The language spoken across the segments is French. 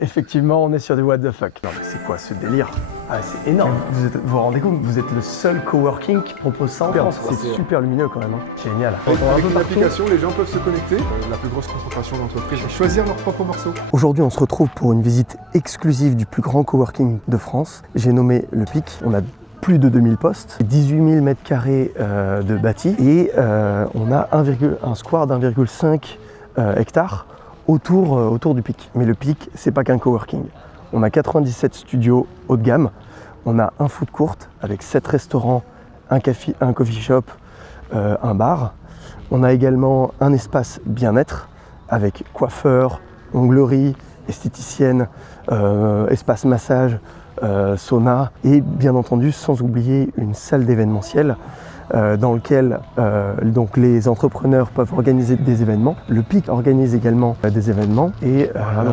Effectivement, on est sur du what the fuck. Non mais c'est quoi ce délire? Ah, c'est énorme. Vous vous rendez compte, vous êtes le seul coworking qui propose ça en France. C'est super lumineux quand même. Hein. Génial. Avec une application, les gens peuvent se connecter. La plus grosse concentration d'entreprises et choisir leurs propres morceaux. Aujourd'hui, on se retrouve pour une visite exclusive du plus grand coworking de France. J'ai nommé le PIC. On a plus de 2000 postes, 18 000 mètres carrés de bâti et on a un square d'1,5 hectare autour du PIC. Mais le PIC, c'est pas qu'un coworking. On a 97 studios haut de gamme, on a un food court avec 7 restaurants, un coffee shop, un bar. On a également un espace bien-être avec coiffeur, onglerie, esthéticienne, espace massage, sauna et bien entendu sans oublier une salle d'événementiel dans lequel donc les entrepreneurs peuvent organiser des événements. Le PIC organise également des événements et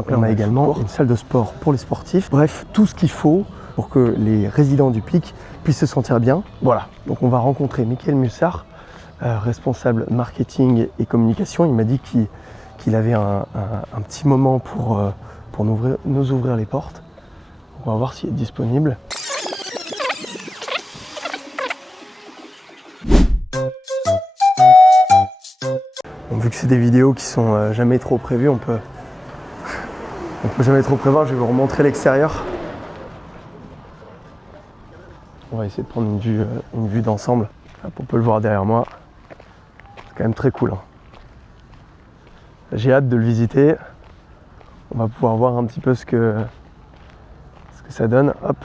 on a également une salle de sport pour les sportifs. Bref, tout ce qu'il faut pour que les résidents du PIC puissent se sentir bien. Voilà, donc on va rencontrer Michael Mussard, responsable marketing et communication. Il m'a dit qu'il avait un petit moment pour nous ouvrir les portes. On va voir s'il est disponible. Bon, vu que c'est des vidéos qui sont jamais trop prévues, on peut jamais trop prévoir. Je vais vous remontrer l'extérieur. On va essayer de prendre une vue d'ensemble. On peut le voir derrière moi. C'est quand même très cool. Hein. J'ai hâte de le visiter. On va pouvoir voir un petit peu ce que ça donne. Hop.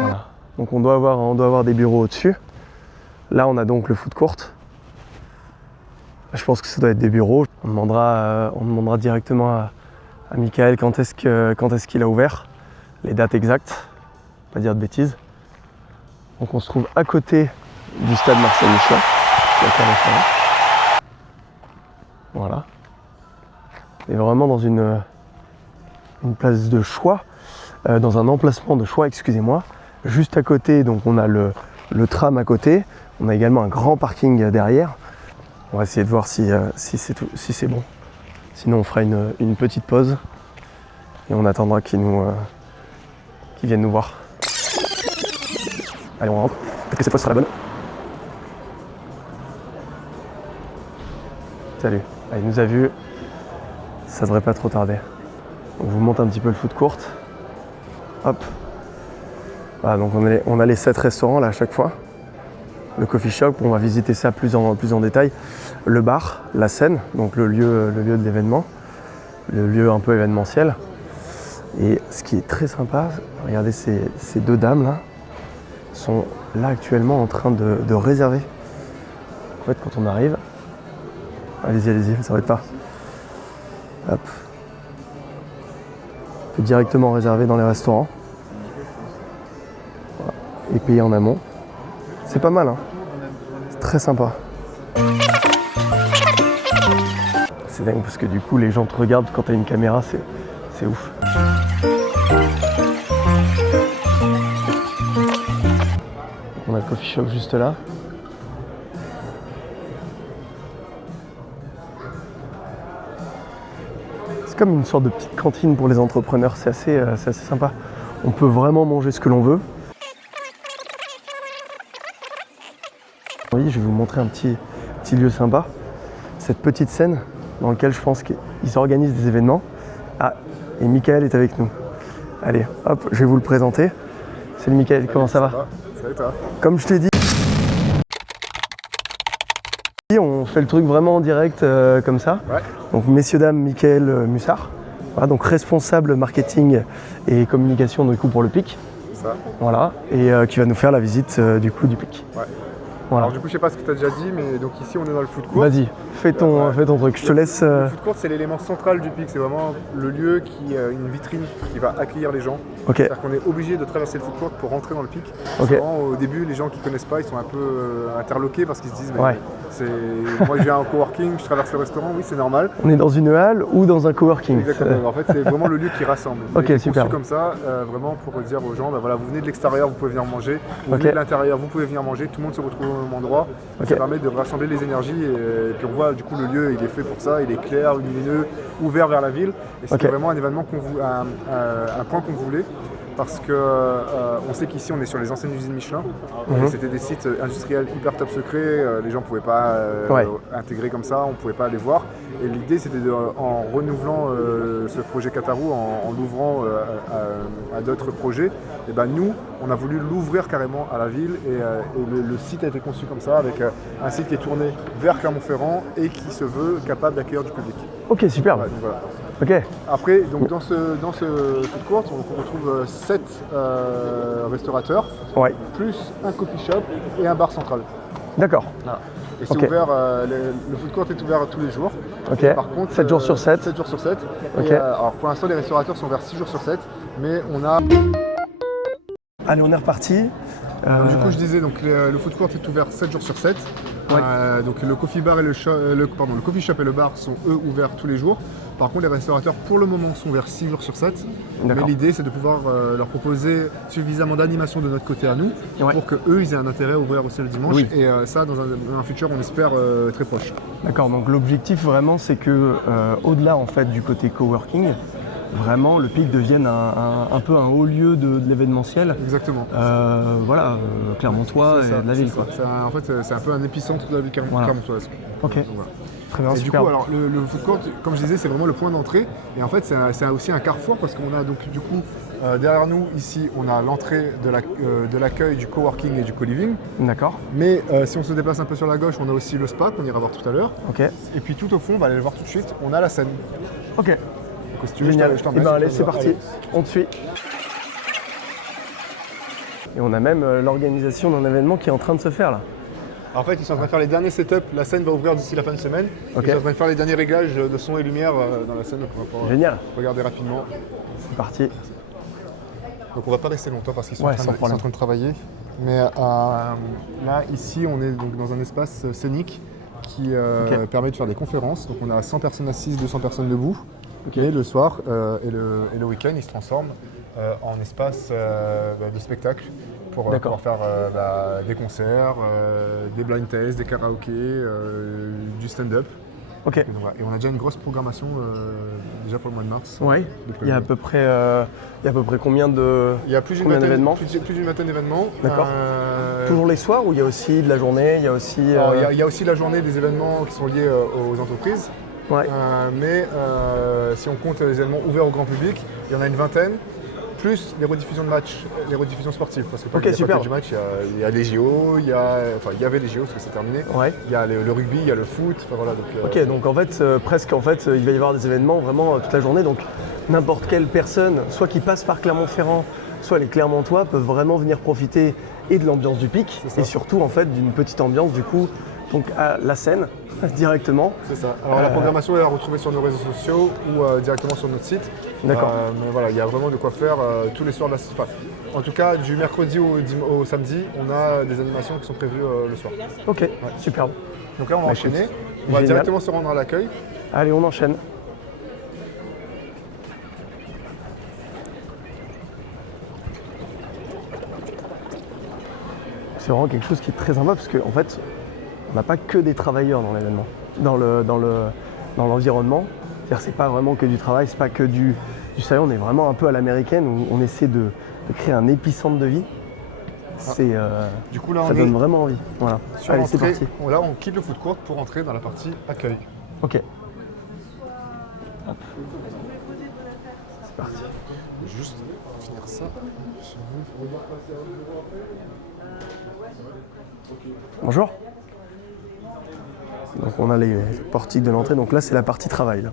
Voilà. Donc on doit avoir des bureaux au-dessus. Là on a donc le food court. Je pense que ça doit être des bureaux. On demandera directement à Michael quand est-ce qu'il a ouvert, les dates exactes, pas dire de bêtises. Donc on se trouve à côté du stade Marcel Michelin. Voilà. Et vraiment dans une place de choix, dans un emplacement de choix, excusez-moi. Juste à côté, donc on a le tram à côté. On a également un grand parking derrière. On va essayer de voir si c'est bon. Sinon on fera une petite pause et on attendra qu'ils viennent nous voir. Allez, on rentre. Peut-être que cette fois ce sera la bonne. Salut. Ah, il nous a vus. Ça devrait pas trop tarder. On vous montre un petit peu le food court. Hop. Voilà, donc on a les 7 restaurants là à chaque fois. Le coffee shop, on va visiter ça plus en détail. Le bar, la scène, donc le lieu de l'événement, le lieu un peu événementiel. Et ce qui est très sympa, regardez ces deux dames là, sont là actuellement en train de réserver. En fait, quand on arrive, allez-y, ne s'arrête pas. Hop. On peut directement réserver dans les restaurants. Voilà. Et payer en amont. C'est pas mal, hein. C'est très sympa. C'est dingue parce que du coup les gens te regardent quand t'as une caméra, c'est ouf. On a le coffee shop juste là. C'est comme une sorte de petite cantine pour les entrepreneurs, c'est assez sympa. On peut vraiment manger ce que l'on veut. Oui, je vais vous montrer un petit lieu sympa. Cette petite scène dans laquelle je pense qu'ils organisent des événements. Ah, et Michael est avec nous. Allez, hop, je vais vous le présenter. Salut Michael, comment ça va? Salut toi. Comme je t'ai dit, on fait le truc vraiment en direct comme ça. Ouais. Donc messieurs, dames, Michael Mussard. Voilà, donc responsable marketing et communication du coup pour le PIC. C'est ça. Voilà, et qui va nous faire la visite du coup du PIC. Ouais. Voilà. Alors du coup je sais pas ce que tu as déjà dit, mais donc ici on est dans le food court. Vas-y, fais ton truc, je te laisse... Le food court c'est l'élément central du PIC, c'est vraiment le lieu qui une vitrine qui va accueillir les gens. Okay. C'est-à-dire qu'on est obligé de traverser le food court pour rentrer dans le PIC. Okay. Souvent, au début les gens qui connaissent pas, ils sont un peu interloqués parce qu'ils se disent mais ouais. moi je viens à un coworking, je traverse le restaurant, oui c'est normal. On est dans une halle ou dans un coworking? Exactement, en fait c'est vraiment le lieu qui rassemble. Ok, super. Comme ça, vraiment pour dire aux gens, bah, voilà, vous venez de l'extérieur, vous pouvez venir manger, vous venez de l'intérieur, vous pouvez venir manger, tout le monde se retrouve même endroit. Ça permet de rassembler les énergies et puis on voit du coup le lieu il est fait pour ça, il est clair, lumineux, ouvert vers la ville. Et c'était vraiment un événement un point qu'on voulait. Parce que on sait qu'ici on est sur les anciennes usines Michelin, et c'était des sites industriels hyper top secrets, les gens ne pouvaient pas intégrer comme ça, on ne pouvait pas les voir. Et l'idée c'était en renouvelant ce projet Katarou, en l'ouvrant à d'autres projets, et ben nous on a voulu l'ouvrir carrément à la ville et le site a été conçu comme ça, avec un site qui est tourné vers Clermont-Ferrand et qui se veut capable d'accueillir du public. Ok, super. Ouais, voilà. Ok. Après, donc dans ce food court, on retrouve 7 restaurateurs, plus un coffee shop et un bar central. D'accord. Voilà. Et c'est ouvert, le food court est ouvert tous les jours. Ok. Et par contre, 7 jours sur 7. 7 jours sur 7. Ok. Et, alors pour l'instant, les restaurateurs sont ouverts 6 jours sur 7, mais on a... Allez, on est reparti. Du coup, je disais, donc, le food court est ouvert 7 jours sur 7. Donc le coffee bar et le coffee shop et le bar sont eux ouverts tous les jours. Par contre, les restaurateurs pour le moment sont ouverts 6 jours sur 7. Mais l'idée c'est de pouvoir leur proposer suffisamment d'animation de notre côté à nous pour qu'eux ils aient un intérêt à ouvrir aussi le dimanche. Et ça dans un futur on espère très proche. D'accord, donc l'objectif vraiment c'est que au-delà en fait du côté coworking, vraiment le PIC devienne un peu un haut lieu de l'événementiel. Exactement. Clermontois et de la ville. Quoi. En fait, c'est un peu un épicentre de la ville clermontoise. Ok. Donc, voilà. Très bien, et du coup, alors, le food court, comme je disais, c'est vraiment le point d'entrée. Et en fait, c'est aussi un carrefour parce qu'on a donc du coup derrière nous, ici, on a l'entrée de l'accueil du coworking et du co-living. D'accord. Mais si on se déplace un peu sur la gauche, on a aussi le spa qu'on ira voir tout à l'heure. Ok. Et puis tout au fond, on va aller le voir tout de suite, on a la scène. Ok. Si tu veux, génial. Allez, c'est parti. Allez. On te suit. Et on a même l'organisation d'un événement qui est en train de se faire là. En fait, ils sont en train de faire les derniers setups. La scène va ouvrir d'ici la fin de semaine. Ils sont en train de faire les derniers réglages de son et lumière dans la scène. Génial. Regarder rapidement. C'est parti. Donc on va pas rester longtemps parce qu'ils sont, en train de travailler. Mais là, ici, on est donc dans un espace scénique qui permet de faire des conférences. Donc on a 100 personnes assises, 200 personnes debout. Et le soir et le week-end, ils se transforment en espace de spectacle pour pouvoir faire des concerts, des blind tests, des karaokés, du stand-up. Ok. Et on a déjà une grosse programmation déjà pour le mois de mars. Oui. Il y a à peu près combien de Il y a plus d'une vingtaine d'événements. D'accord. Toujours les soirs ou il y a aussi de la journée? Il y a aussi. Il y a aussi la journée des événements qui sont liés aux entreprises. Ouais. Mais si on compte les événements ouverts au grand public, il y en a une vingtaine, plus les rediffusions de matchs, les rediffusions sportives. Parce que il y a pas que du match, il y a les JO, il y avait les JO parce que c'est terminé. Ouais. Il y a le rugby, il y a le foot. Voilà, donc, donc en fait, il va y avoir des événements vraiment toute la journée. Donc n'importe quelle personne, soit qui passe par Clermont-Ferrand, soit les Clermontois peuvent vraiment venir profiter et de l'ambiance du PIC et surtout en fait d'une petite ambiance du coup. Donc à la scène, directement. C'est ça. Alors la programmation est à retrouver sur nos réseaux sociaux ou directement sur notre site. D'accord. Mais voilà, il y a vraiment de quoi faire tous les soirs de la semaine. En tout cas, du mercredi au samedi, on a des animations qui sont prévues le soir. Ok, superbe. Donc là, on va enchaîner. On va directement se rendre à l'accueil. Allez, on enchaîne. C'est vraiment quelque chose qui est très sympa parce qu'en fait, on n'a pas que des travailleurs dans l'événement, dans l'environnement. C'est-à-dire c'est pas vraiment que du travail, c'est pas que du sérieux, on est vraiment un peu à l'américaine où on essaie de créer un épicentre de vie. Du coup, là, ça donne vraiment envie. Voilà. Allez, c'est parti. Là, on quitte le food court pour entrer dans la partie accueil. Ok. Hop. C'est parti. Je vais juste finir ça. Bonjour. Donc on a les portiques de l'entrée, donc là c'est la partie travail. Là.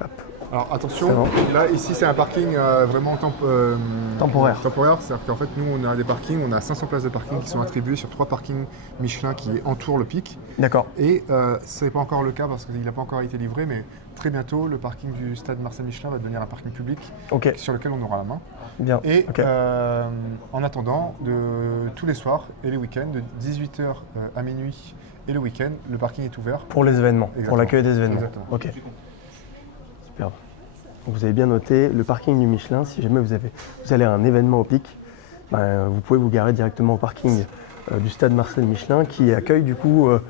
Hop. Alors attention, là ici c'est un parking vraiment temporaire. C'est-à-dire qu'en fait nous on a des parkings, on a 500 places de parking qui sont attribuées sur 3 parkings Michelin qui entourent le PIC. D'accord. Et ce n'est pas encore le cas parce qu'il n'a pas encore été livré, mais très bientôt le parking du stade Marcel Michelin va devenir un parking public sur lequel on aura la main. Bien. Et en attendant, tous les soirs et les week-ends, de 18h à minuit et le week-end, le parking est ouvert. Pour les événements, Exactement. pour l'accueil des événements. Exactement. Ok. Superbe. Donc vous avez bien noté le parking du Michelin. Si jamais vous allez à un événement au PIC, vous pouvez vous garer directement au parking du stade Marcel Michelin qui accueille du coup à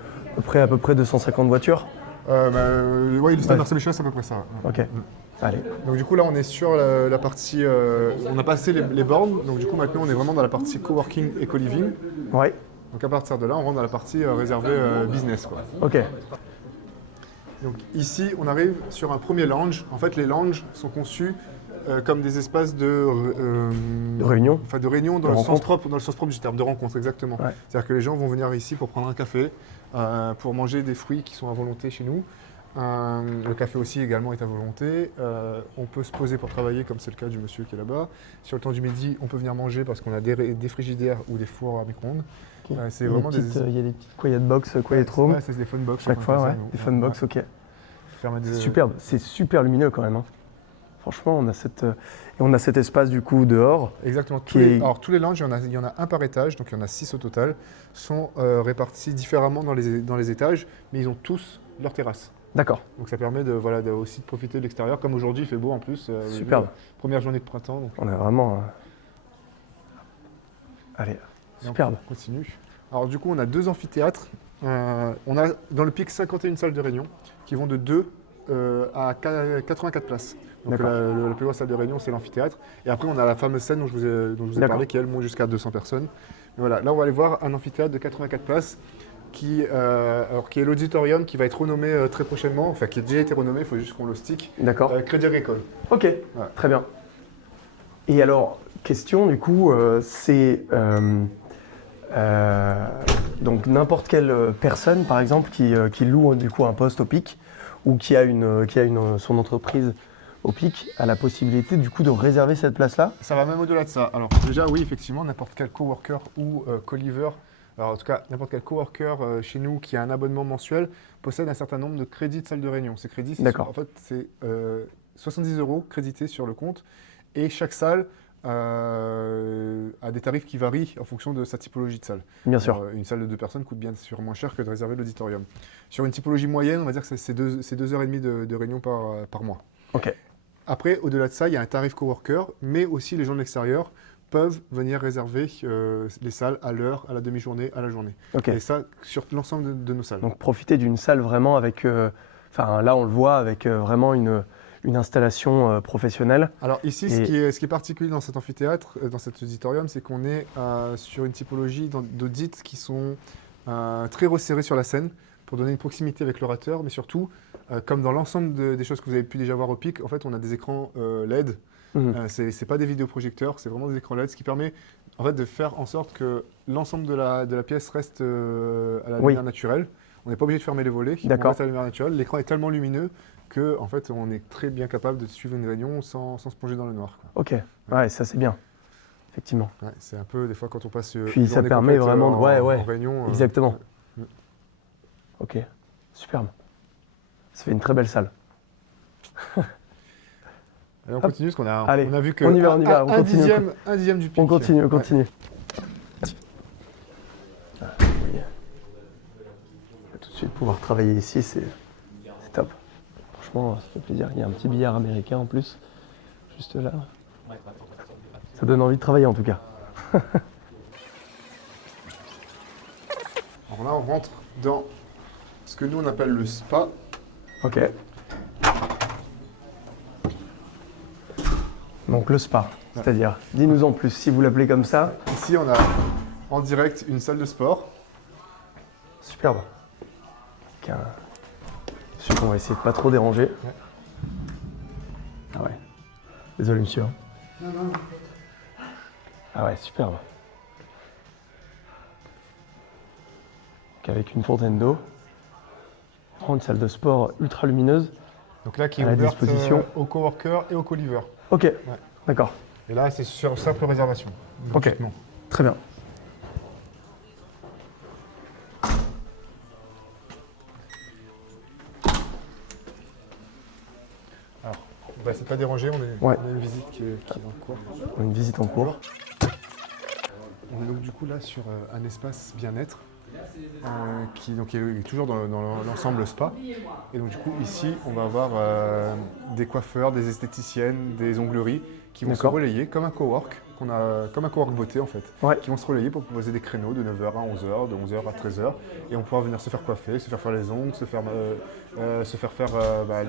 peu près 250 voitures. Oui, le stade Marcel Michelin, c'est à peu près ça. Ok, allez. Donc du coup là on est sur la partie, on a passé les bornes, donc du coup maintenant on est vraiment dans la partie coworking et co-living. Ouais, Donc à partir de là on rentre dans la partie réservée business quoi. ok, Donc ici on arrive sur un premier lounge. En fait les lounges sont conçus comme des espaces de réunion. Enfin de réunion dans De le sens rencontre. propre, dans le sens propre du terme, de rencontre exactement. Ouais. C'est-à-dire que les gens vont venir ici pour prendre un café, pour manger des fruits qui sont à volonté chez nous. Le café aussi également est à volonté. On peut se poser pour travailler comme c'est le cas du monsieur qui est là-bas. Sur le temps du midi, on peut venir manger parce qu'on a des frigidaires ou des fours à micro-ondes. Ok. C'est Il y a vraiment des petites, il y a des petites quiet box, quiet room. Ouais, c'est des phone box. Chaque fois, ouais, des phone box, ok. C'est superbe, c'est super lumineux quand même. Hein. Franchement, on a cet espace du coup dehors. Exactement. Alors tous les lounges, il y en a un par étage, donc il y en a 6 au total, sont répartis différemment dans les étages, mais ils ont tous leur terrasse. D'accord. Donc ça permet aussi de profiter de l'extérieur, comme aujourd'hui il fait beau en plus. Superbe. Première journée de printemps. Donc, On a vraiment... Allez, superbe. on continue. Alors du coup on a 2 amphithéâtres. On a dans le pic 51 salles de réunion qui vont de 2 à 84 places. Donc la plus grosse salle de réunion, c'est l'amphithéâtre. Et après, on a la fameuse scène dont je vous ai parlé, qui elle monte jusqu'à 200 personnes. Mais voilà, là, on va aller voir un amphithéâtre de 84 places qui est l'auditorium qui va être renommé très prochainement, enfin qui a déjà été renommé, il faut juste qu'on le stick. D'accord. Crédit Agricole. Ok, voilà. Très bien. Et alors, question du coup, c'est donc n'importe quelle personne, par exemple, qui loue du coup un poste au PIC ou qui a son entreprise au PIC a la possibilité du coup de réserver cette place-là. Ça va même au-delà de ça. Alors déjà, oui, effectivement, n'importe quel coworker ou co-liver, alors en tout cas, n'importe quel coworker chez nous qui a un abonnement mensuel possède un certain nombre de crédits de salle de réunion. Ces crédits, en fait, c'est 70 € crédités sur le compte et chaque salle a des tarifs qui varient en fonction de sa typologie de salle. Bien sûr. Alors, une salle de 2 personnes coûte bien sûr moins cher que de réserver l'auditorium. Sur une typologie moyenne, on va dire que c'est 2h30 de réunion par mois. Ok. Après, au-delà de ça, il y a un tarif coworker, mais aussi les gens de l'extérieur peuvent venir réserver les salles à l'heure, à la demi-journée, à la journée. Okay. Et ça, sur l'ensemble de nos salles. Donc profiter d'une salle vraiment avec, là on le voit, avec vraiment une installation professionnelle. Alors ici, ce qui est particulier dans cet amphithéâtre, dans cet auditorium, c'est qu'on est sur une typologie d'audits qui sont très resserrés sur la scène pour donner une proximité avec l'orateur, mais surtout, comme dans l'ensemble des choses que vous avez pu déjà voir au PIC, en fait, on a des écrans LED. C'est pas des vidéoprojecteurs, c'est vraiment des écrans LED, ce qui permet en fait de faire en sorte que l'ensemble de la pièce reste à la lumière naturelle. On n'est pas obligé de fermer les volets, on reste à la lumière naturelle. L'écran est tellement lumineux que en fait, on est très bien capable de suivre une réunion sans se plonger dans le noir. Quoi. Ok, ouais, ça c'est bien, effectivement. Ouais, c'est un peu des fois quand on passe. Puis ça permet vraiment de en réunion. Exactement. Ok, superbe. Ça fait une très belle salle. Et on continue parce qu'on a, Allez, on a vu que on y va, on un continue. dixième du PIC. On continue. Ouais. Tout de suite pouvoir travailler ici, c'est top. Franchement, ça fait plaisir. Il y a un petit billard américain en plus, juste là. Ça donne envie de travailler en tout cas. Alors là, on rentre dans ce que nous on appelle le spa. Ok. Donc le spa, c'est-à-dire, dis-nous en plus, si vous l'appelez comme ça. Ici, on a en direct une salle de sport. Superbe. On va essayer de pas trop déranger. Ouais. Ah ouais. Désolé monsieur. Non. Ah ouais, superbe. Avec une fontaine d'eau. Une salle de sport ultra lumineuse. Donc là, qui est ouverte aux coworkers et aux co-livers. Ok, ouais. D'accord. Et là, c'est sur simple réservation. Ok, très bien. Alors, on va essayer de pas déranger, on a une visite qui est en cours. On a une visite en cours. On est donc du coup là sur un espace bien-être qui est toujours dans l'ensemble spa. Et donc du coup ici on va avoir des coiffeurs, des esthéticiennes, des ongleries qui vont se relayer comme un cowork qu'on a comme un cowork beauté en fait, Ouais. qui vont se relayer pour proposer des créneaux de 9h à 11h, de 11h à 13h, et on pourra venir se faire coiffer, se faire les ongles, se faire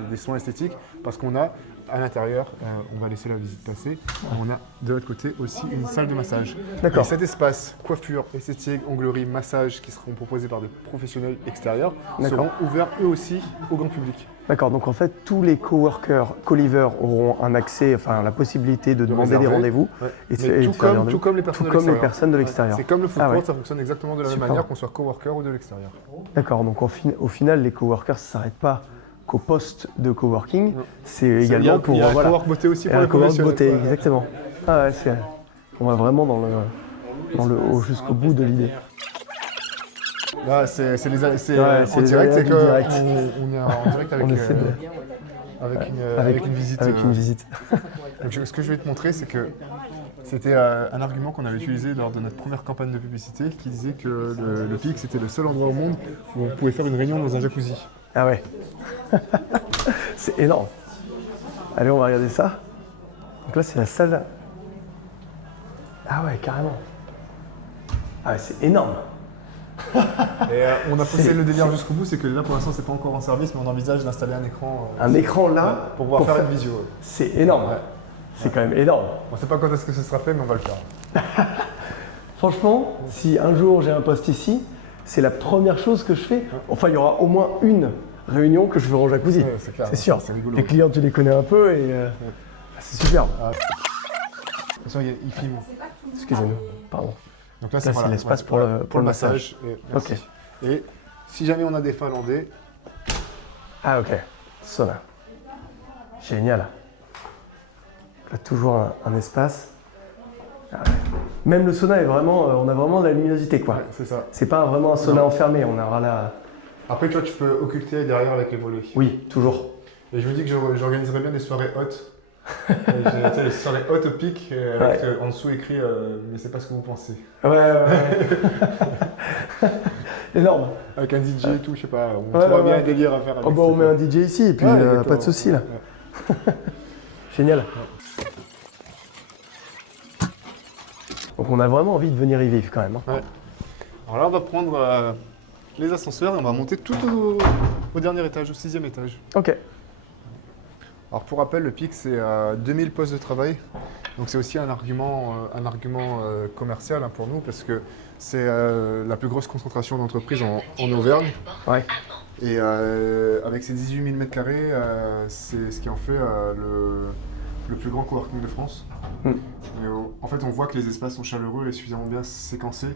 des soins esthétiques, parce qu'on a à l'intérieur, on va laisser la visite passer, on a de l'autre côté aussi une salle de massage. D'accord. Et cet espace, coiffure, esthétique, onglerie, massage, qui seront proposés par des professionnels extérieurs, seront ouverts eux aussi au grand public. D'accord, donc en fait, tous les coworkers, co-livers auront un accès, enfin la possibilité de demander des rendez-vous. Ouais. Et de, Mais et de tout, faire des comme, rendez-vous. tout comme les personnes Tout de comme les l'extérieur. personnes de l'extérieur. C'est comme le food court, ouais. ça fonctionne exactement de la même Super. manière qu'on soit coworker ou de l'extérieur. D'accord, donc au final, les coworkers ne s'arrêtent pas qu'au poste de coworking, Non. c'est également pour... Il y a un voilà. cowork beauté aussi Et pour un les cowork professionnels. beauté, exactement. Ah ouais, on va vraiment jusqu'au bout de l'idée. Là, c'est Ouais, en c'est les direct, aléas c'est du que direct. on est en direct avec, On essaie de- avec une visite. Avec une visite. Donc, ce que je vais te montrer, c'est que c'était un argument qu'on avait utilisé lors de notre première campagne de publicité qui disait que le PIC, c'était le seul endroit au monde où on pouvait faire une réunion dans un jacuzzi. Ah ouais. C'est énorme. Allez, on va regarder ça. Donc là, c'est la salle. Ah ouais, carrément. Ah ouais, c'est énorme. Et on a poussé le délire jusqu'au bout, c'est que là pour l'instant c'est pas encore en service, mais on envisage d'installer un écran. Un écran là pour pouvoir faire une visio. C'est énorme. Ouais. C'est quand même énorme. On sait pas quand est-ce que ce sera fait, mais on va le faire. Franchement, si un jour j'ai un poste ici, c'est la première chose que je fais. Enfin, il y aura au moins une réunion que je ferai en jacuzzi. Ouais, c'est clair. C'est sûr. C'est rigolo. Les clients, tu les connais un peu et c'est superbe. Attention, il filme. Excusez-nous, pardon. Donc là, c'est l'espace pour le massage. Et, merci. Et si jamais on a des Finlandais, Ah ok, sauna. Génial. Là, toujours un espace. Ah ouais. Même le sauna est vraiment, on a vraiment de la luminosité quoi. ouais, c'est ça. C'est pas vraiment un sauna Non. enfermé, on aura la... Après, toi, tu peux occulter derrière avec les volets. Oui, toujours. Et je vous dis que j'organiserai bien des soirées hautes. Tu sais, les soirées hautes au pic, avec en dessous écrit mais c'est pas ce que vous pensez. Ouais. Énorme. Avec un DJ et tout, je sais pas, on Ouais, trouvera bien ouais. un délire à faire avec. Oh bah on met un DJ ici et puis Ouais, pas exactement. de soucis là. Ouais. Génial. Donc on a vraiment envie de venir y vivre quand même. Hein. Ouais. Alors là, on va prendre les ascenseurs et on va monter tout au dernier étage, au 6e étage. Ok. Alors pour rappel, le PIC, c'est 2000 postes de travail. Donc c'est aussi un argument commercial pour nous parce que c'est la plus grosse concentration d'entreprises en Auvergne. Ouais. Et avec ces 18 000 m², c'est ce qui en fait le plus grand coworking de France. Mm. Et, en fait, on voit que les espaces sont chaleureux et suffisamment bien séquencés,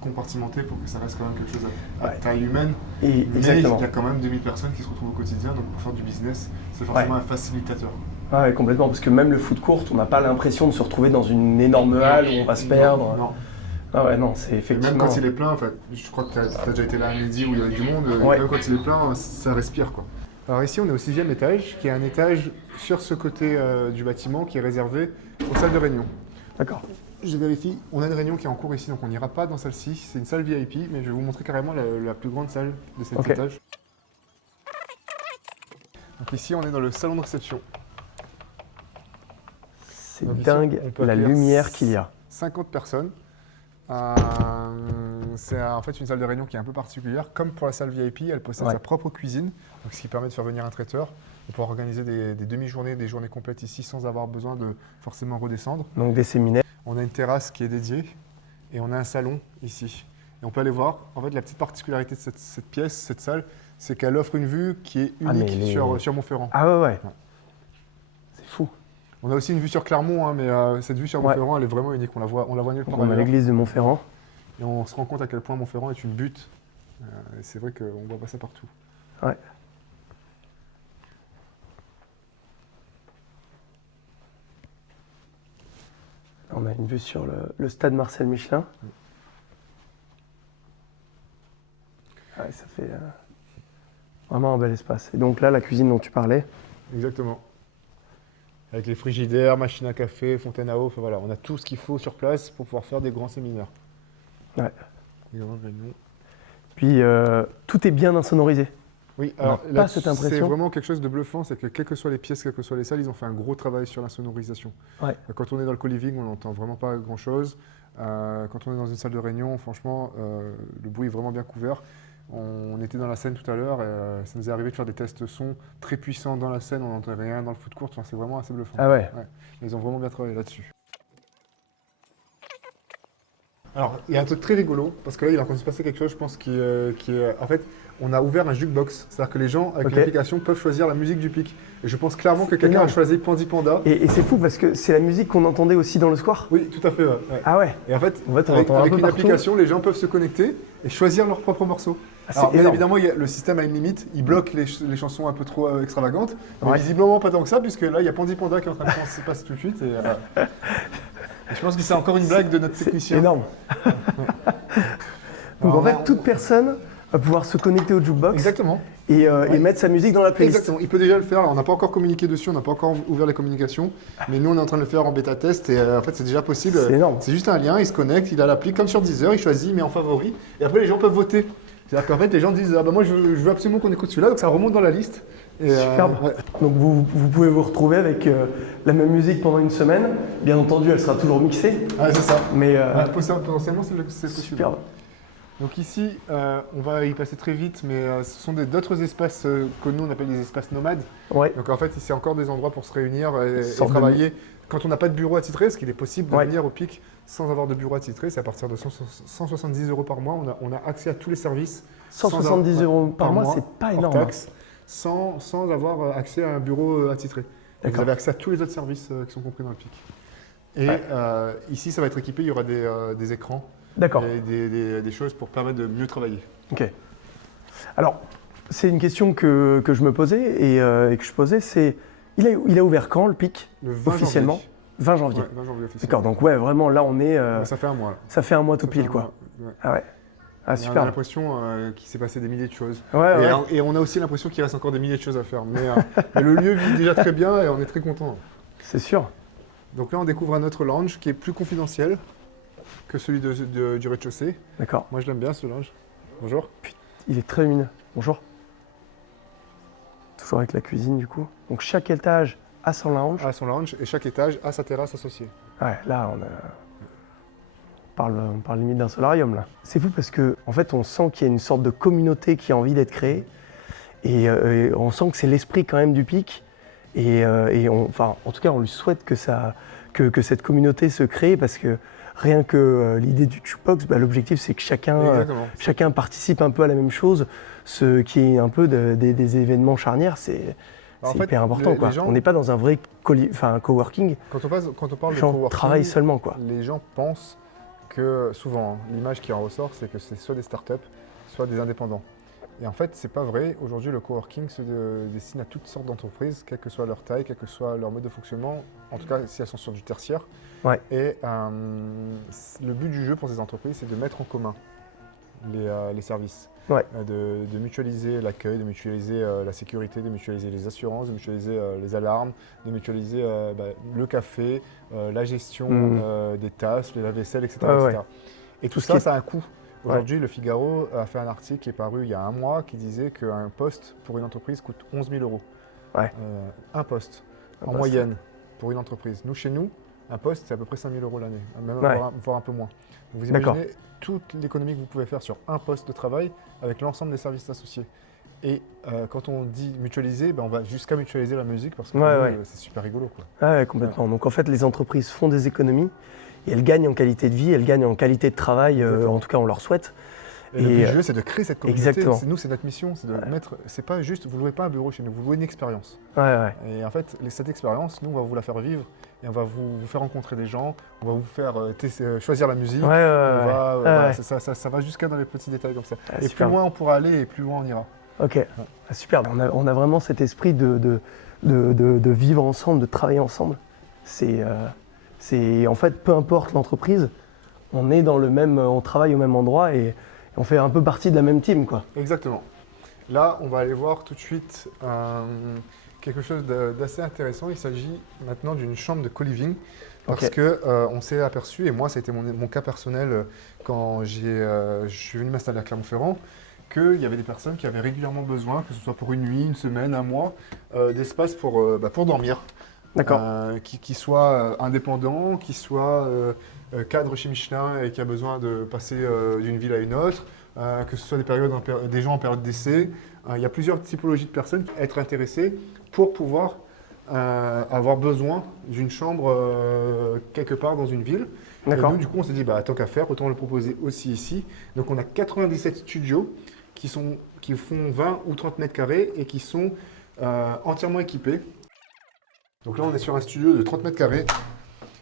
compartimentés pour que ça reste quand même quelque chose à taille humaine. Et Mais exactement. il y a quand même 2000 personnes qui se retrouvent au quotidien, donc pour faire du business, c'est forcément un facilitateur. Ah ouais, complètement, parce que même le food court, on n'a pas l'impression de se retrouver dans une énorme halle où on va se perdre. Non. Ah ouais, non, c'est Et effectivement... même quand il est plein, en fait, je crois que tu as déjà été là à midi où il y avait du monde, Ouais. même quand il est plein, ça respire quoi. Alors ici, on est au 6e étage, qui est un étage sur ce côté du bâtiment qui est réservé aux salles de réunion. D'accord. Je vérifie, on a une réunion qui est en cours ici, donc on n'ira pas dans celle-ci. C'est une salle VIP, mais je vais vous montrer carrément la plus grande salle de cet Ok. étage. Donc ici, on est dans le salon de réception. C'est Donc ici, dingue on peut la accueillir lumière qu'il y a. 50 personnes. C'est en fait une salle de réunion qui est un peu particulière. Comme pour la salle VIP, elle possède sa propre cuisine, donc ce qui permet de faire venir un traiteur. On peut organiser des demi-journées, des journées complètes ici sans avoir besoin de forcément redescendre. Donc des séminaires. On a une terrasse qui est dédiée et on a un salon ici. Et on peut aller voir, en fait, la petite particularité de cette pièce, cette salle, c'est qu'elle offre une vue qui est unique sur Montferrand. Ah ouais. C'est fou. On a aussi une vue sur Clermont, hein, mais cette vue sur Montferrand, elle est vraiment unique. On la voit nulle part On a ailleurs. l'église de Montferrand. Et on se rend compte à quel point Montferrand est une butte. Et c'est vrai qu'on ne voit pas ça partout. Ouais. On a une vue sur le stade Marcel Michelin. Ouais, ça fait vraiment un bel espace. Et donc là, la cuisine dont tu parlais. Exactement. Avec les frigidaires, machines à café, fontaine à eau, enfin voilà, on a tout ce qu'il faut sur place pour pouvoir faire des grands séminaires. Ouais. Des grandes réunions. Puis tout est bien insonorisé. Oui, On n'a alors pas là, cette c'est impression. vraiment quelque chose de bluffant, c'est que quelles que soient les pièces, quelles que soient les salles, ils ont fait un gros travail sur la sonorisation. Ouais. Quand on est dans le co-living, on n'entend vraiment pas grand-chose. Quand on est dans une salle de réunion, franchement, le bruit est vraiment bien couvert. On était dans la scène tout à l'heure et ça nous est arrivé de faire des tests son très puissants dans la scène, on n'entendait rien dans le foot court, enfin, c'est vraiment assez bluffant. Ah ouais. Ils ont vraiment bien travaillé là-dessus. Alors, il y a un truc très rigolo, parce que là, il est en train de se passer quelque chose, je pense, en fait, on a ouvert un jukebox. C'est-à-dire que les gens, avec Ok. l'application, peuvent choisir la musique du pic. Et je pense clairement que quelqu'un énorme. a choisi Pandi Panda. Et c'est fou parce que c'est la musique qu'on entendait aussi dans le square. Oui, tout à fait. Ouais. Ah ouais. Et en fait, On avec, entend un avec peu une partout. application, les gens peuvent se connecter et choisir leur propre morceau. Ah, c'est Alors, bien énorme. évidemment, le système a une limite. Il bloque les chansons un peu trop extravagantes. Mais Ouais. visiblement, pas tant que ça, puisque là, il y a Pandi Panda qui est en train de se passer tout de suite. Et je pense que c'est encore une blague de notre C'est technicien. énorme. Donc Alors, en fait, là, toute personne va pouvoir se connecter au jukebox Exactement. et mettre sa musique dans la playlist. Exactement, il peut déjà le faire. Alors, on n'a pas encore communiqué dessus, on n'a pas encore ouvert les communications, mais nous on est en train de le faire en bêta test et en fait c'est déjà possible. C'est énorme. C'est juste un lien, il se connecte, il a l'appli comme sur Deezer, il choisit, il met en favori et après les gens peuvent voter. C'est-à-dire qu'en fait les gens disent ah bah moi je veux absolument qu'on écoute celui-là, donc ça remonte dans la liste. Et, Superbe. ouais. Donc vous pouvez vous retrouver avec la même musique pendant une semaine. Bien entendu, elle sera toujours mixée. Ouais, c'est ça. Mais Potentiellement c'est possible. superbe. Donc ici, on va y passer très vite, mais ce sont d'autres espaces que nous on appelle des espaces nomades. Ouais. Donc en fait, c'est encore des endroits pour se réunir et Sorte de- travailler. Quand on n'a pas de bureau attitré, ce qu'il est possible de Ouais. venir au PIC sans avoir de bureau attitré, c'est à partir de 170 € par mois. On a accès à tous les services. 170 € par mois, c'est pas hors énorme. taxe, sans avoir accès à un bureau attitré. Et vous D'accord. avez accès à tous les autres services qui sont compris dans le PIC. Et Ouais. ici, ça va être équipé, il y aura des écrans D'accord. et des choses pour permettre de mieux travailler. Ok. Alors, c'est une question que je me posais et que je posais, c'est il a ouvert quand le PIC Le 20 officiellement janvier. 20 janvier. Ouais, 20 janvier officiellement. D'accord, donc ouais, vraiment là on est. Ouais, ça fait un mois. Là. Ça fait un mois tout Ça fait pile un quoi. mois, ouais. Ah ouais. Ah On a super. l'impression qu'il s'est passé des milliers de choses. Ouais, ouais. Et on a aussi l'impression qu'il reste encore des milliers de choses à faire. Mais le lieu vit déjà très bien et on est très content. C'est sûr. Donc là, on découvre un autre lounge qui est plus confidentiel que celui du rez-de-chaussée. D'accord. Moi, je l'aime bien ce lounge. Bonjour. Il est très lumineux. Bonjour. Toujours avec la cuisine du coup. Donc chaque étage a son lounge. À son lounge et chaque étage a sa terrasse associée. Ouais, là on parle limite d'un solarium là. C'est fou parce que en fait on sent qu'il y a une sorte de communauté qui a envie d'être créée et on sent que c'est l'esprit quand même du PIC et enfin en tout cas on lui souhaite que cette communauté se crée parce que rien que l'idée du jukebox, bah, l'objectif c'est que Exactement. chacun participe un peu à la même chose, ce qui est un peu des événements charnières, c'est En fait, hyper important les quoi. gens- On n'est pas dans un vrai coworking, Quand on parle les de gens coworking, travaillent seulement quoi. les gens pensent que souvent, hein, l'image qui en ressort, c'est que c'est soit des startups, soit des indépendants. Et en fait, c'est pas vrai. Aujourd'hui, le coworking se destine à toutes sortes d'entreprises, quelle que soit leur taille, quel que soit leur mode de fonctionnement, en tout cas si elles sont sur du tertiaire. Ouais. Et le but du jeu pour ces entreprises, c'est de mettre en commun les services. Ouais. De mutualiser l'accueil, de mutualiser la sécurité, de mutualiser les assurances, de mutualiser les alarmes, de mutualiser le café, la gestion des tasses, les lave-vaisselle, etc. Ouais, etc. ouais. Et tout ce ça, qui est- ça a un coût. Aujourd'hui, le Figaro a fait un article qui est paru il y a un mois qui disait qu'un poste pour une entreprise coûte 11 000 €. Ouais. Un poste, Un en poste. moyenne, pour une entreprise. Nous, chez nous, un poste, c'est à peu près 5 000 € l'année, même Ouais. voire un peu moins. Donc, vous D'accord. imaginez toute l'économie que vous pouvez faire sur un poste de travail avec l'ensemble des services associés. Et quand on dit mutualiser, on va jusqu'à mutualiser la musique parce que Ouais, pour nous, ouais. c'est super rigolo. Quoi. Ah ouais, complètement. Donc en fait, les entreprises font des économies et elles gagnent en qualité de vie, elles gagnent en qualité de travail, Exactement. en tout cas on leur souhaite. Et le but du jeu, c'est de créer cette communauté. exactement. Nous, c'est notre mission, c'est de mettre. C'est pas juste, vous louez pas un bureau chez nous, vous louez une expérience. Ouais, ouais. Et en fait, cette expérience, nous, on va vous la faire vivre et on va vous faire rencontrer des gens, on va vous faire choisir la musique. Ouais, ouais, On ouais. va, Ouais, voilà, ouais. ça va jusqu'à dans les petits détails comme ça. Ah, et super. plus loin on pourra aller et plus loin on ira. Ok, ah, super. On a vraiment cet esprit de vivre ensemble, de travailler ensemble. C'est en fait, peu importe l'entreprise, on est dans le même, on travaille au même endroit et on fait un peu partie de la même team, quoi. Exactement. Là, on va aller voir tout de suite quelque chose d'assez intéressant. Il s'agit maintenant d'une chambre de co-living parce Ok. que on s'est aperçu, et moi ça a été mon cas personnel quand je suis venu m'installer à Clermont-Ferrand, qu'il y avait des personnes qui avaient régulièrement besoin, que ce soit pour une nuit, une semaine, un mois, d'espace pour dormir. D'accord. Qui soit indépendant, qui soit cadre chez Michelin et qui a besoin de passer d'une ville à une autre, que ce soit des gens en période d'essai. Il y a plusieurs typologies de personnes qui être intéressées pour pouvoir avoir besoin d'une chambre quelque part dans une ville. D'accord. Et nous, du coup, on s'est dit, tant qu'à faire, autant le proposer aussi ici. Donc, on a 97 studios qui font 20 ou 30 mètres carrés et qui sont entièrement équipés. Donc là, on est sur un studio de 30 mètres carrés.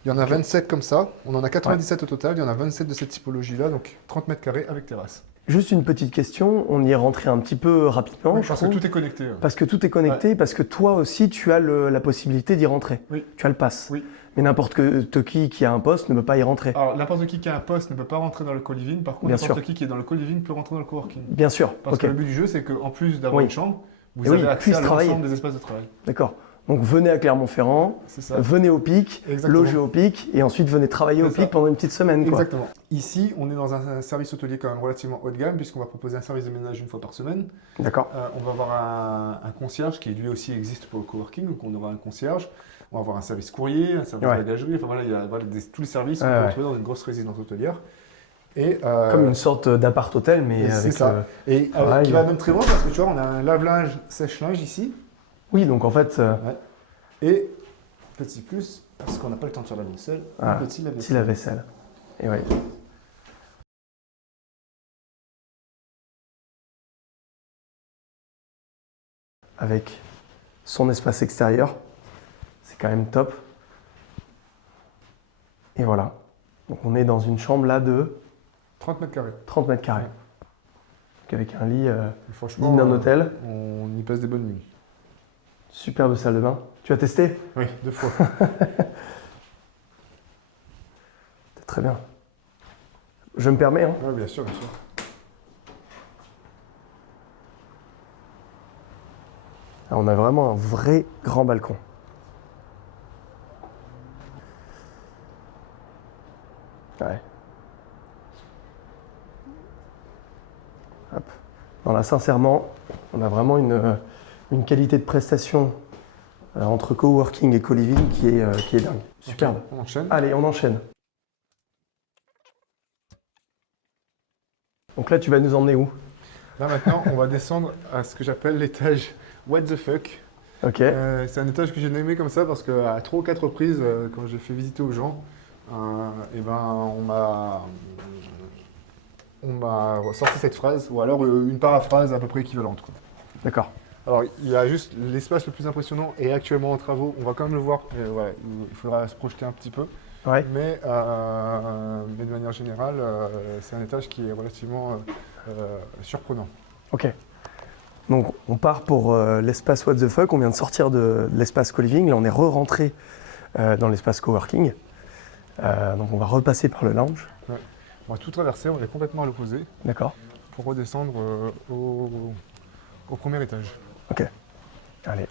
Il y en a 27 comme ça. On en a 97 au total. Il y en a 27 de cette typologie-là. Donc 30 mètres carrés avec terrasse. Juste une petite question, on y est rentré un petit peu rapidement. Oui, parce que tout est connecté. Parce que tout est connecté, parce que toi aussi, tu as la possibilité d'y rentrer. Oui. Tu as le pass. Oui. Mais n'importe qui a un poste ne peut pas y rentrer. Alors, n'importe qui a un poste ne peut pas rentrer dans le co-living. Par contre, n'importe qui est dans le co-living peut rentrer dans le coworking. Bien sûr. Parce que le but du jeu, c'est qu'en plus d'avoir une chambre, vous avez accès à l'ensemble des espaces de travail. D'accord. Donc venez à Clermont-Ferrand, venez au Pic, logez au Pic et ensuite venez travailler au Pic pendant une petite semaine. Quoi. Exactement. Ici, on est dans un service hôtelier quand même relativement haut de gamme puisqu'on va proposer un service de ménage une fois par semaine. D'accord. On va avoir un concierge qui lui aussi existe pour le coworking, donc on aura un concierge. On va avoir un service courrier, un service de bagagerie, enfin voilà, il y a tous les services qu'on peut retrouver dans une grosse résidence hôtelière. Et, comme une sorte d'appart-hôtel, mais avec ça. Et qui va même très loin parce que tu vois, on a un lave-linge, sèche-linge ici. Oui, donc en fait... Et petit plus, parce qu'on n'a pas le temps de faire la vaisselle, un petit lave-vaisselle. Petit lave-vaisselle. Et ouais. Avec son espace extérieur, c'est quand même top. Et voilà. Donc on est dans une chambre là de 30 mètres carrés. 30 mètres carrés. Donc avec un lit digne d'un hôtel. On y passe des bonnes nuits. Superbe salle de bain. Tu as testé? Oui, 2 fois. C'est très bien. Je me permets. Hein. Oui, bien sûr, bien sûr. Alors, on a vraiment un vrai grand balcon. Ouais. Hop. Non, là, sincèrement, on a vraiment une qualité de prestation entre coworking et co-living qui est dingue. Superbe. Okay, on enchaîne. Allez, on enchaîne. Donc là, tu vas nous emmener où? Là, maintenant, on va descendre à ce que j'appelle l'étage What the fuck. Ok. C'est un étage que j'ai nommé comme ça parce qu'à 3 ou 4 reprises, quand j'ai fait visiter aux gens, on m'a sorti cette phrase, ou alors une paraphrase à peu près équivalente. D'accord. Alors, il y a juste l'espace le plus impressionnant est actuellement en travaux. On va quand même le voir. Il faudra se projeter un petit peu. Ouais. Mais de manière générale, c'est un étage qui est relativement surprenant. Ok. Donc, on part pour l'espace What the fuck. On vient de sortir de l'espace co-living. Là, on est re-rentré dans l'espace coworking. Donc, on va repasser par le lounge. Ouais. On va tout traverser. On est complètement à l'opposé. D'accord. Pour redescendre au premier étage. Ok, allez.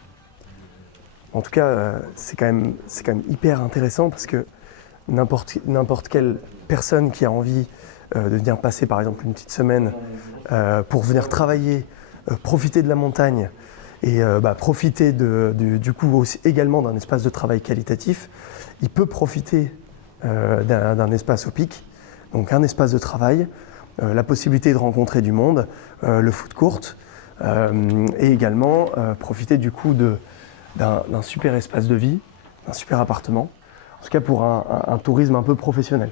En tout cas, c'est quand même hyper intéressant parce que n'importe quelle personne qui a envie de venir passer par exemple une petite semaine pour venir travailler, profiter de la montagne et profiter du coup aussi également d'un espace de travail qualitatif, il peut profiter d'un espace au Pic, donc un espace de travail, la possibilité de rencontrer du monde, le food court, et également profiter du coup d'un super espace de vie, d'un super appartement, en tout cas pour un tourisme un peu professionnel.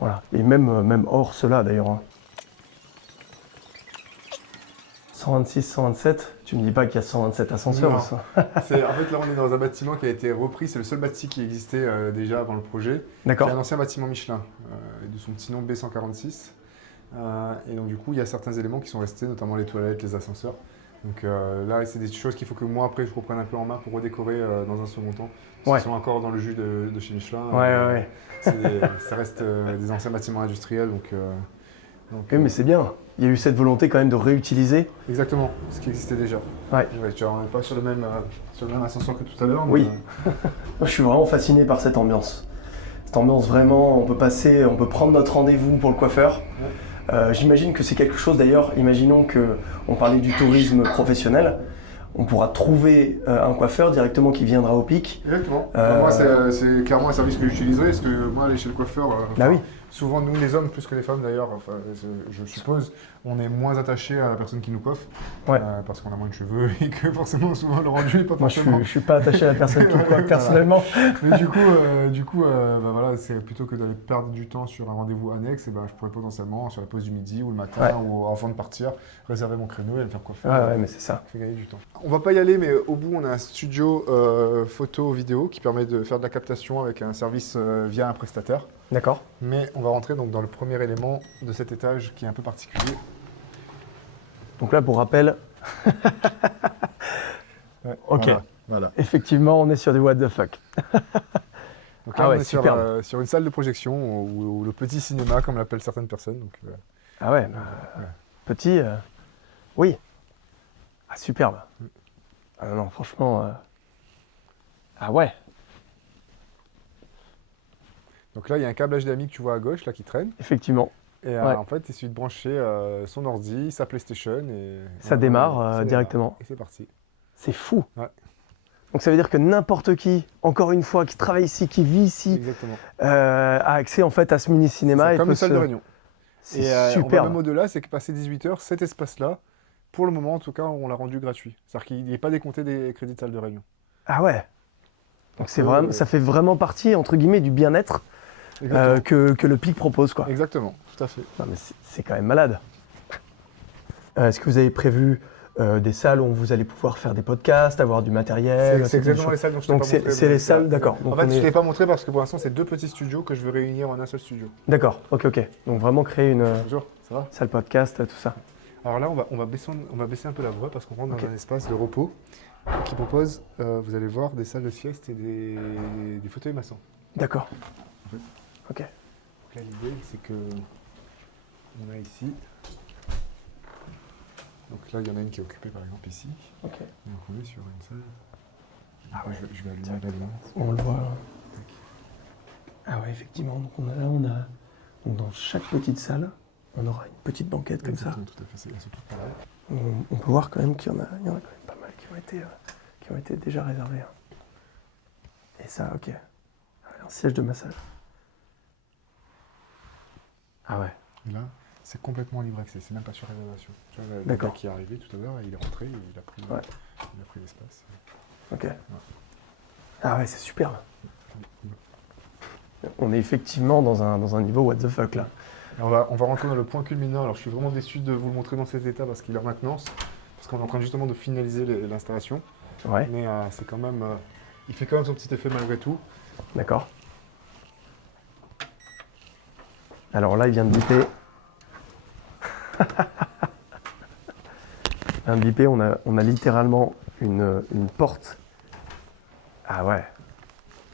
Voilà, et même hors cela d'ailleurs. Hein. 126, 127, tu me dis pas qu'il y a 127 ascenseurs. En fait, là, on est dans un bâtiment qui a été repris. C'est le seul bâtiment qui existait déjà avant le projet. D'accord. C'est un ancien bâtiment Michelin, de son petit nom B146. Et donc, du coup, il y a certains éléments qui sont restés, notamment les toilettes, les ascenseurs. Donc là, c'est des choses qu'il faut que moi, après, je reprenne un peu en main pour redécorer dans un second temps. Ils sont encore dans le jus de chez Michelin. Ouais. Ça reste des anciens bâtiments industriels. Oui, mais c'est bien. Il y a eu cette volonté quand même de réutiliser. Exactement, ce qui existait déjà. Ouais. Tu vois, on n'est pas sur le même ascenseur que tout à l'heure. Oui. Moi, je suis vraiment fasciné par cette ambiance. Cette ambiance vraiment, on peut prendre notre rendez-vous pour le coiffeur. J'imagine que c'est quelque chose d'ailleurs, imaginons qu'on parlait du tourisme professionnel, on pourra trouver un coiffeur directement qui viendra au pic. Exactement. Moi, c'est clairement un service que j'utiliserai, parce que moi, aller chez le coiffeur, Bah oui. souvent, nous, les hommes, plus que les femmes d'ailleurs, enfin, je suppose, on est moins attachés à la personne qui nous coiffe, Ouais. Parce qu'on a moins de cheveux et que forcément, souvent, le rendu n'est pas Moi, forcément... je suis pas attaché à la personne qui me coiffe personnellement. Mais du coup, bah voilà, c'est plutôt que d'aller perdre du temps sur un rendez-vous annexe, et ben, je pourrais potentiellement, sur la pause du midi ou le matin, Ouais. ou avant de partir, réserver mon créneau et me faire coiffer. Ouais, mais c'est ça. Fait gagner du temps. On va pas y aller, mais au bout, on a un studio photo-vidéo qui permet de faire de la captation avec un service via un prestataire. D'accord. Mais on va rentrer donc dans le premier élément de cet étage qui est un peu particulier. Donc là, pour rappel, Ouais, ok. Voilà. Effectivement, on est sur du what the fuck. Donc Ah là, ouais, on est superbe. sur une salle de projection, ou le petit cinéma, comme l'appellent certaines personnes. Donc, Ah ouais, petit, oui. Ah, superbe. Ah non, franchement, ah ouais. donc là, il y a un câble HDMI que tu vois à gauche, là, qui traîne. Effectivement. Et Ouais. en fait, il suffit de brancher son ordi, sa PlayStation, et Ça démarre directement. Et c'est parti. C'est fou. Ouais. Donc ça veut dire que n'importe qui, encore une fois, qui travaille ici, qui vit ici, Exactement. a accès en fait à ce mini cinéma. C'est et comme peut une salle se- de réunion. C'est Et on va superbe. même au-delà, c'est que passé 18h, cet espace-là, pour le moment en tout cas, on l'a rendu gratuit. C'est-à-dire qu'il n'est pas décompté des crédits de salle de réunion. Ah ouais. Donc c'est que, vraiment, ça fait vraiment partie entre guillemets du bien-être Exactement. que le PIC propose quoi. Exactement, tout à fait. Non, mais c'est quand même malade. Est-ce que vous avez prévu des salles où vous allez pouvoir faire des podcasts, avoir du matériel? C'est exactement les salles dont je t'ai Donc pas montré. c'est les salles, d'accord. En Donc fait, on je est- ne l'ai pas montré parce que pour l'instant, c'est deux petits studios que je veux réunir en un seul studio. D'accord, ok. Donc vraiment créer une Bonjour, ça va? salle podcast, tout ça. Alors là, on va baisser un peu la voix parce qu'on rentre Ok. dans un espace de repos qui propose, vous allez voir, des salles de sieste et des fauteuils massants. D'accord. Oui. Ok. Donc là, l'idée, c'est que on a ici. Donc là, il y en a une qui est occupée, par exemple, ici. Ok. Donc on est sur une salle. Ah ouais. Je vais allumer la lumière. On le voit là. Ah ouais, effectivement. Donc donc dans chaque petite salle, on aura une petite banquette comme ça. Exactement, tout à fait. Elles sont toutes pareilles. On peut voir quand même qu'il y en a quand même pas mal qui ont été déjà réservés. Hein. Et ça, ok. Un siège de massage. Ah ouais. Et là, c'est complètement libre accès, c'est même pas sur réservation. Tu vois, le D'accord. gars qui est arrivé tout à l'heure, il est rentré, il a pris, Ouais. il a pris l'espace. Ok. Ah ouais, c'est superbe. On est effectivement dans un niveau what the fuck là. Et on va rentrer dans le point culminant. Alors je suis vraiment déçu de vous le montrer dans cet état parce qu'il est en maintenance, parce qu'on est en train justement de finaliser l'installation. Ouais, Mais c'est quand même, il fait quand même son petit effet malgré tout. d'accord. Alors là, il vient de biper. Il vient de biper, on a littéralement une porte. Ah ouais.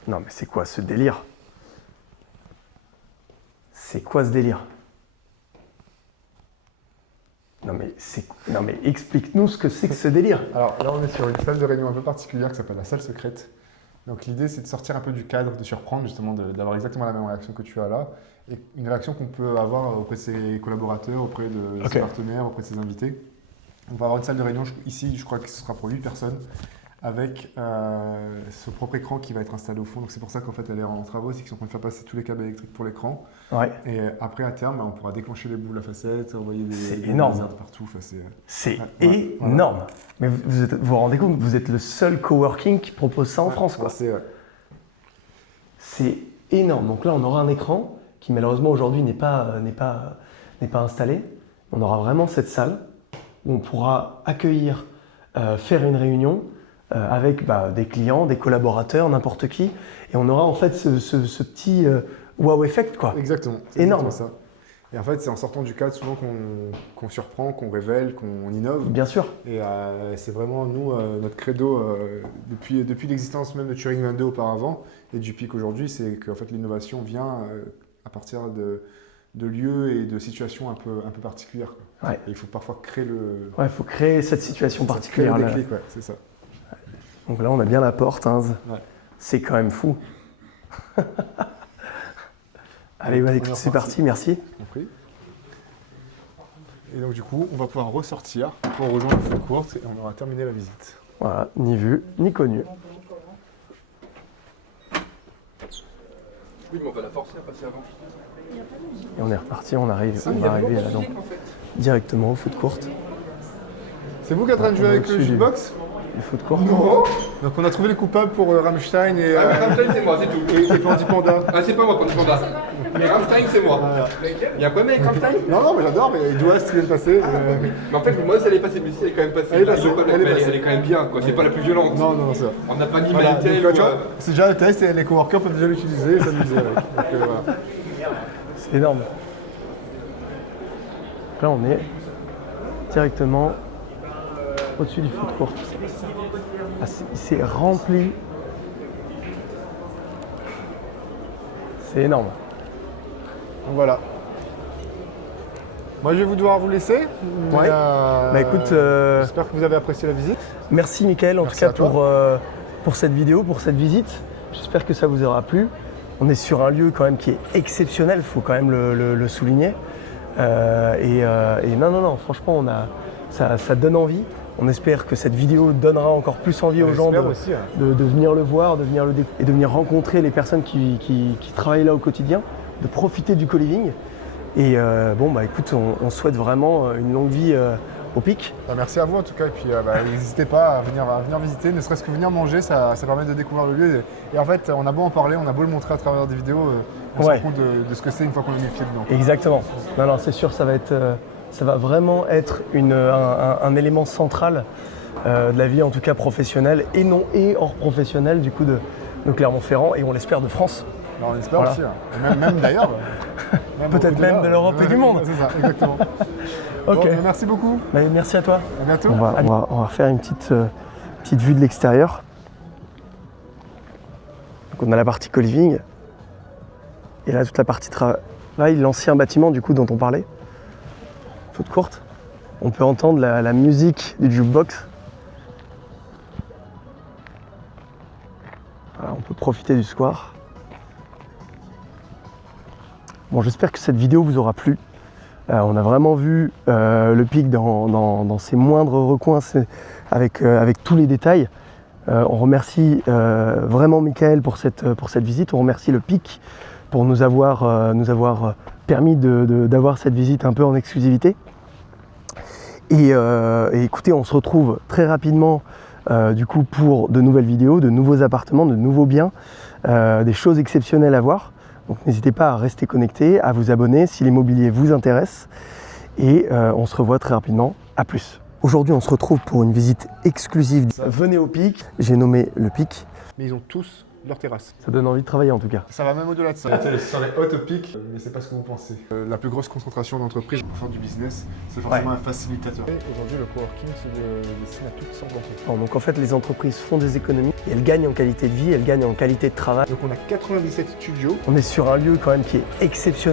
Non mais c'est quoi ce délire? C'est quoi ce délire? Non mais explique-nous ce que c'est que ce délire. Alors là, on est sur une salle de réunion un peu particulière qui s'appelle la salle secrète. Donc l'idée, c'est de sortir un peu du cadre, de surprendre justement, d'avoir exactement la même réaction que tu as là, et une réaction qu'on peut avoir auprès de ses collaborateurs, auprès de Ok. ses partenaires, auprès de ses invités. On va avoir une salle de réunion ici, je crois que ce sera pour 8 personnes, avec ce propre écran qui va être installé au fond. Donc c'est pour ça qu'en fait elle est en travaux, c'est qu'ils sont en train de faire passer tous les câbles électriques pour l'écran. Ouais. Et après à terme, on pourra déclencher les boules à facettes, envoyer C'est des énorme. lasers de partout. Enfin, C'est Ouais, énorme. Mais vous vous rendez compte, vous êtes le seul coworking qui propose ça en ouais, France quoi. ouais. C'est énorme. Donc là, on aura un écran qui malheureusement aujourd'hui n'est pas installé. On aura vraiment cette salle où on pourra accueillir, faire une réunion avec des clients, des collaborateurs, n'importe qui. Et on aura en fait ce petit wow effect quoi. Exactement. C'est Énorme. exactement ça. Et en fait, c'est en sortant du cadre souvent qu'on surprend, qu'on révèle, qu'on innove. Bien sûr. Et c'est vraiment, nous, notre credo, depuis l'existence même de Turing 22 auparavant, et du PIC aujourd'hui, c'est qu'en fait, l'innovation vient à partir de lieux et de situations un peu particulières, quoi. Ouais. Et il faut parfois créer le... Ouais, il faut créer cette situation particulière. Créer Là. le déclic, ouais, c'est ça. Donc là, on a bien la porte. Hein. Ouais. C'est quand même fou. Allez, On est écoute, c'est reparti. parti. Merci. Compris. Et donc du coup, on va pouvoir ressortir pour rejoindre la food court et on aura terminé la visite. Voilà, ni vu, ni connu. Oui, mais on va la forcer à passer avant. Et on est reparti, on va arriver là-dedans. Directement au food court. C'est vous qui êtes en train de jouer avec le jukebox? Le food court. Non. Donc on a trouvé les coupables pour Rammstein et... Rammstein, c'est moi, c'est tout. Et Pandi Panda. Ah, c'est pas moi, Pandi Panda. Mais Rammstein, c'est moi. Il y a un problème avec Rammstein? Non, mais j'adore, mais il doit ce qui vient de passer. Mais en fait, moi, ça allait passer, mais si, elle est quand même passée. Elle est passée, Elle est quand même bien, quoi. C'est pas la plus violente. Non, c'est vrai. On n'a pas ni Voilà, Maïtel donc, ou... tu vois, c'est déjà le test et les coworkers peuvent déjà l'utiliser et s'amuser avec. Donc, voilà. C'est énorme. Là, on est directement au-dessus du food court. Ah, c'est rempli. C'est énorme. Donc voilà. Moi je vais devoir vous laisser. Ouais. Bah écoute, j'espère que vous avez apprécié la visite. merci Mickaël en Merci tout cas à toi. pour cette vidéo, pour cette visite. J'espère que ça vous aura plu. On est sur un lieu quand même qui est exceptionnel, il faut quand même le souligner. Et non, franchement, ça donne envie. On espère que cette vidéo donnera encore plus envie aux gens aussi, de venir le voir, de venir rencontrer les personnes qui travaillent là au quotidien, de profiter du co-living. Et bon, bah écoute, on souhaite vraiment une longue vie au Pic. Merci à vous en tout cas, et puis n'hésitez pas à venir visiter, ne serait-ce que venir manger, ça permet de découvrir le lieu. Et en fait, on a beau en parler, on a beau le montrer à travers des vidéos, on se rend compte de ce que c'est une fois qu'on a mis le pied dedans. Exactement. Non, c'est sûr, ça va vraiment être un élément central de la vie, en tout cas professionnelle, et hors professionnelle, du coup, de Clermont-Ferrand, et on l'espère de France. Alors, on espère aussi, hein. même d'ailleurs. Peut-être même de l'Europe et du monde. C'est ça, exactement. Ok. Bon, merci beaucoup. Bah, merci à toi. À bientôt. On va refaire une petite vue de l'extérieur. Donc on a la partie co-living. Et là, toute la partie travail, l'ancien bâtiment du coup dont on parlait. Food court. On peut entendre la musique du jukebox. Voilà, on peut profiter du square. Bon, j'espère que cette vidéo vous aura plu. On a vraiment vu le Pic dans ses moindres recoins, avec tous les détails. On remercie vraiment Mickaël pour cette visite. On remercie le Pic pour nous avoir permis d'avoir cette visite un peu en exclusivité. Et écoutez, on se retrouve très rapidement du coup pour de nouvelles vidéos, de nouveaux appartements, de nouveaux biens, des choses exceptionnelles à voir. Donc n'hésitez pas à rester connecté, à vous abonner si l'immobilier vous intéresse. Et on se revoit très rapidement. À plus. Aujourd'hui, on se retrouve pour une visite exclusive. Venez au Pic. J'ai nommé le Pic. Mais ils ont tous leur terrasse. Ça donne envie de travailler en tout cas. Ça va même au-delà de ça. Sur les hautes pics, mais c'est pas ce que vous pensez. La plus grosse concentration d'entreprises pour faire du business, c'est forcément un facilitateur. Aujourd'hui, le coworking se destine à toutes sortes d'entreprises. Donc en fait, les entreprises font des économies et elles gagnent en qualité de vie, elles gagnent en qualité de travail. Donc on a 97 studios. On est sur un lieu quand même qui est exceptionnel.